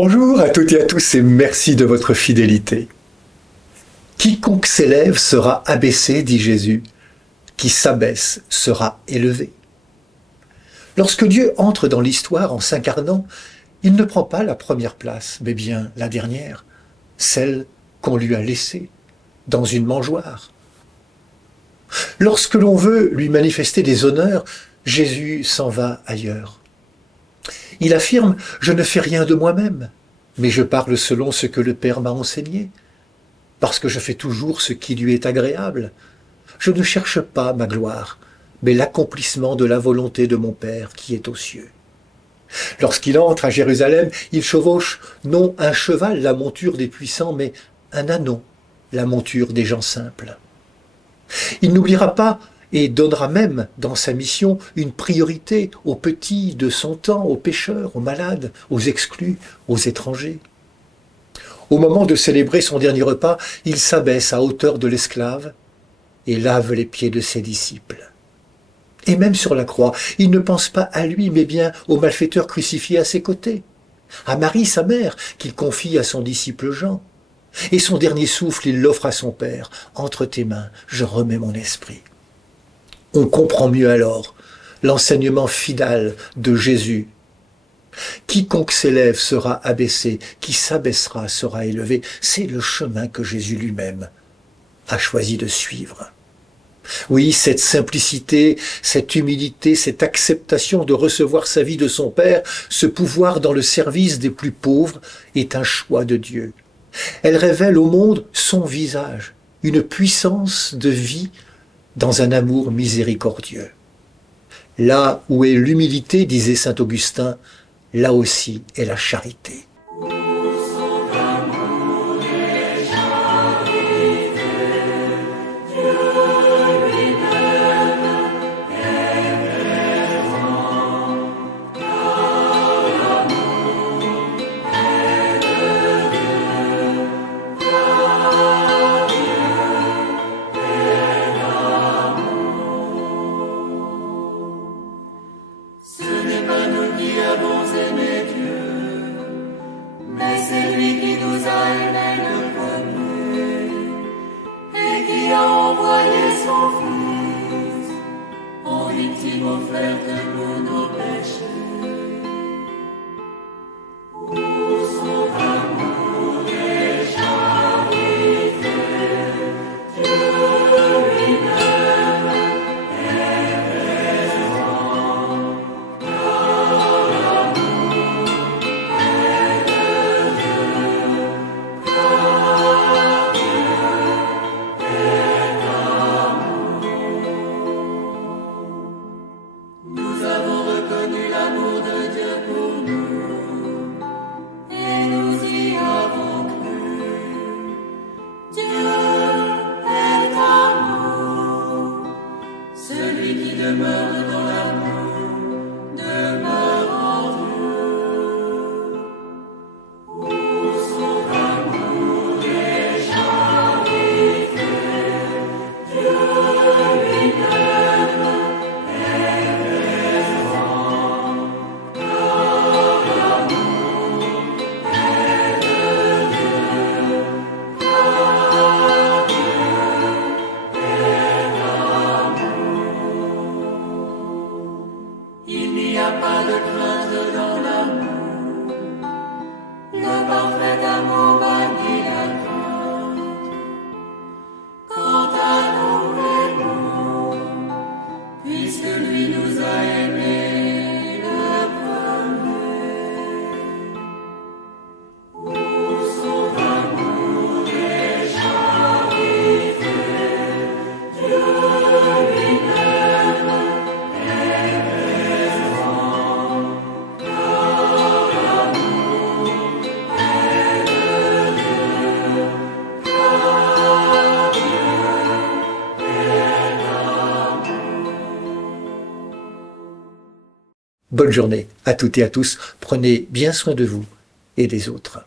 Bonjour à toutes et à tous et merci de votre fidélité. Quiconque s'élève sera abaissé, dit Jésus. Qui s'abaisse sera élevé. Lorsque Dieu entre dans l'histoire en s'incarnant, il ne prend pas la première place, mais bien la dernière, celle qu'on lui a laissée dans une mangeoire. Lorsque l'on veut lui manifester des honneurs, Jésus s'en va ailleurs. Il affirme « Je ne fais rien de moi-même, mais je parle selon ce que le Père m'a enseigné, parce que je fais toujours ce qui lui est agréable. Je ne cherche pas ma gloire, mais l'accomplissement de la volonté de mon Père qui est aux cieux. » Lorsqu'il entre à Jérusalem, il chevauche non un cheval, la monture des puissants, mais un ânon, la monture des gens simples. Il n'oubliera pas et donnera même dans sa mission une priorité aux petits de son temps, aux pécheurs, aux malades, aux exclus, aux étrangers. Au moment de célébrer son dernier repas, il s'abaisse à hauteur de l'esclave et lave les pieds de ses disciples. Et même sur la croix, il ne pense pas à lui, mais bien au malfaiteur crucifié à ses côtés, à Marie, sa mère, qu'il confie à son disciple Jean. Et son dernier souffle, il l'offre à son Père. « Entre tes mains, je remets mon esprit. » On comprend mieux alors l'enseignement fidèle de Jésus. Quiconque s'élève sera abaissé, qui s'abaissera sera élevé. C'est le chemin que Jésus lui-même a choisi de suivre. Oui, cette simplicité, cette humilité, cette acceptation de recevoir sa vie de son Père, ce pouvoir dans le service des plus pauvres, est un choix de Dieu. Elle révèle au monde son visage, une puissance de vie dans un amour miséricordieux. Là où est l'humilité, disait saint Augustin, là aussi est la charité. C'est lui qui nous a aimés le premier et qui a envoyé son Fils en victime offerte pour nos péchés. Pour son amour et charité, Dieu lui-même est présent. Car l'amour est de Dieu, car Dieu est amour. Nous avons reconnu l'amour de Dieu pour nous et nous y avons cru. Dieu est amour, celui qui demeure dans l'amour demeure en Dieu. Pour son amour et charité, Dieu lui-même est présent. Car l'amour est de Dieu, car Dieu est amour. Il n'y a pas de crainte dans l'amour, le parfait amour bannit la crainte. Quant à nous aimons, puisque lui nous a aimés le premier. Pour son amour et charité, Dieu lui-même est présent. Car l'amour est de Dieu, car Dieu est amour. Bonne journée à toutes et à tous. Prenez bien soin de vous et des autres.